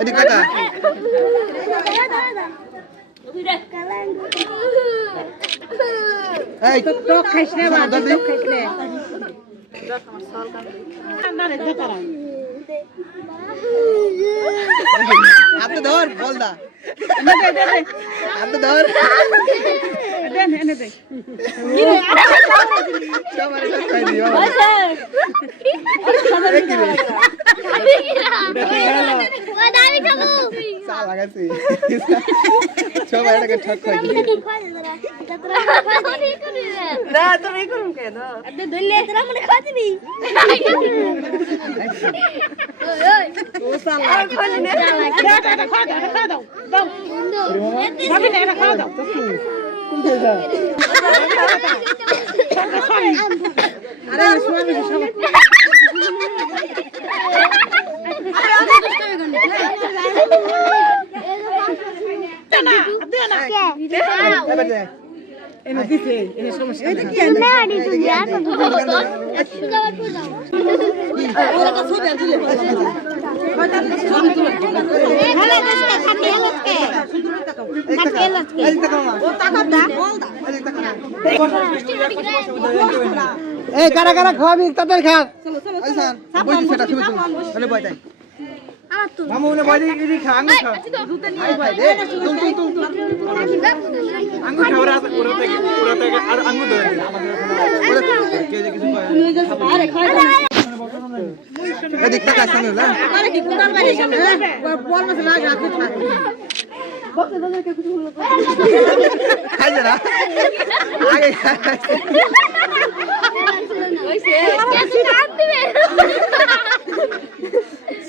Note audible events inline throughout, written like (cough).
এদিক টাকা এই, টক খাইস না বা দাদি। টক খাইস না। হাতে ধর, বল দা। হাতে ধর। দেন এনে দে সবার এটা খাই দিও এই কি রে চা লাগাইছি সবাই এটাকে ঠক খাই না তুমি করুম কে দাও ও সালা খালি না এটা এটা খা দাও এটা খা দাও দাও না খা দাও আরে শুয়া বেশি সবাই না না এবার দে এনে দিছে এনে (laughs) সমস্যা এটা কি ওরা তো ছবি দিলে এদিক টাকা মা ও টাকা দা এদিক টাকা এই কারা কারা খাওয়াবি? তাদের খা এই স্যার বই দিছে এটা ছবি তুল তাহলে বই তাই মামু বলে বই দিই ইদি খা আঙ্গুর খা। আই ভাই দে। তুল তুল তুল তুল। আঙ্গুর খা ওরা আছে ওরা থেকে ওরা থেকে আর আঙ্গুর ধরে ওরা কে যে কিছু কয় এদিক টাকা সামনে না আরে কি কোনার বাইরে যাবে বল মাছ লাগা হাতে থাক খাই যা না আগে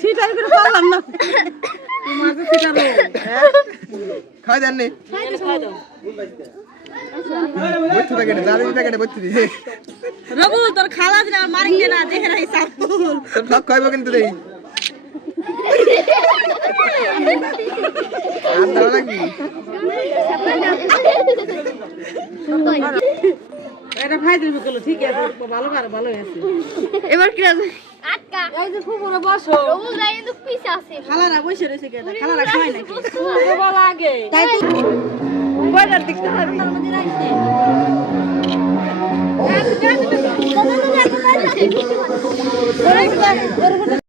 সিটার করে পারলাম না। খাই দেন বইতে প্যাকেটে জালি প্যাকেটে বইতে দি রবু তোর খালা দিলে মারিং না দেখে তোর সব খাইবো কিন্তু নাকি এটা ভাই দিবি কলো ঠিক আছে ভালো ভালো ভালো আছে এবার কি আছে এই যে ফুপুরে বসো খালারা বসে রয়েছে কেন খালারা খায় নাকি ফুপুরে লাগে তাই তো বড়ার দিকতে হবে Thank you.